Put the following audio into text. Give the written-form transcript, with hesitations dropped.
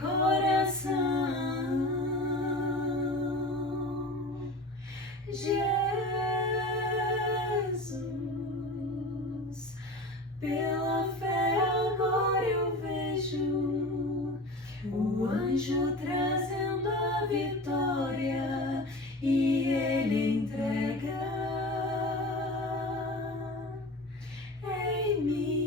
coração. Jesus, pela fé agora eu vejo o anjo trazendo a vitória e ele entrega em mim.